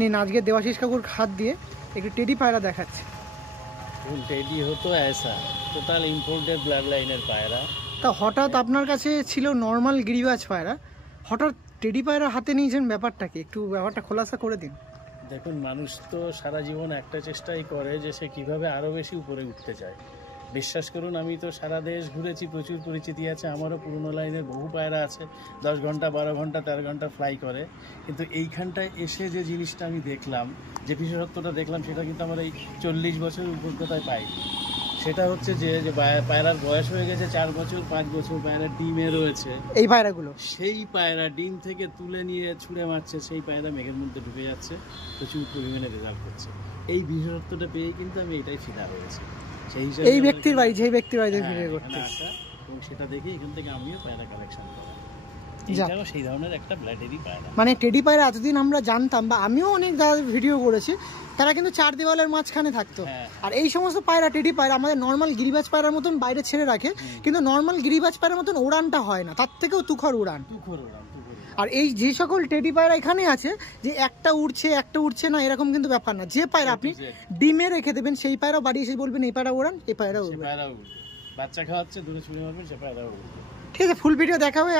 নিন আজকে দেবাশিস কাকুর হাত দিয়ে একটু টেডি পায়রা দেখাচ্ছে। টেডি হতো ऐसा টোটাল ইম্পোর্টেড ব্লাড লাইনের পায়রা। তা হঠাৎ আপনার কাছে ছিল নর্মাল গিরিবাজ পায়রা, হঠাৎ টেডি পায়রা হাতে নিয়েছেন, ব্যাপারটা কি একটু ব্যাপারটা খোলাসা করে দিন। দেখুন, মানুষ তো সারা জীবন একটা চেষ্টাই করে যে সে কীভাবে আরও বেশি উপরে উঠতে চায়। বিশ্বাস করুন, আমি তো সারা দেশ ঘুরেছি, প্রচুর পরিচিতি আছে, আমারও পুরনো লাইনের বহু পায়রা আছে 10 ঘন্টা 12 ঘন্টা 13 ঘন্টা ফ্লাই করে। কিন্তু এইখানটায় এসে যে জিনিসটা আমি দেখলাম, যে বিশেষত্বটা দেখলাম, সেটা কিন্তু আমার এই 40 বছরের অভিজ্ঞতায় পাইনি। সেটা হচ্ছে যে পায়রার বয়স হয়ে গেছে 4 বছর 5 বছর, পায়রার ডিমে রয়েছে এই পায়রাগুলো, সেই পায়রা ডিম থেকে তুলে নিয়ে ছুঁড়ে মারছে, সেই পায়রা মেঘের মধ্যে ঢুকে যাচ্ছে, প্রচুর পরিমাণে রেজাল্ট করছে। এই বিশেষত্বটা পেয়ে কিন্তু আমি এটাই ফিদা হয়েছি। সেই হিসাবে এই ব্যক্তির বাড়ি, যেই ব্যক্তির বাড়িতে ভিডিও করতে আসা এবং সেটা দেখে এখান থেকে আমিও পায়রা কালেকশন করি। যাক। এটাও সেই ধরনের একটা ব্ল্যাডেরই পায়রা। মানে টেডি পায়রা এতদিন আমরা জানতাম, বা আমিও অনেক ভিডিও করেছি, তারা কিন্তু 4 দেওয়ালের মাঝখানে থাকতো। আর এই সমস্ত পায়রা, টেডি পায়রা আমাদের নর্মাল গিরিবাজ পায়রার মতন বাইরে ছেড়ে রাখে, কিন্তু নর্মাল গিরিবাজ পায়রার মতন উড়ানটা হয় না, তার থেকেও তুখর উড়ান। আর এই যে সকল টেডি পায়রা এখানে আছে, যে একটা উড়ছে না এরকম কিন্তু ব্যাপার না। যে পায়রা আপনি ডিমে রেখে দেবেন, সেই পায়রা বাড়ি এসে বলবেন এই পায়রা উড়ান, এই পায়রা উড়বে। বাচ্চা খাওয়াচ্ছে, দূরে ছুঁড়ে মারবেন, সে পায়রা উড়বে। ঠিক আছে, ফুল ভিডিও দেখা হবে।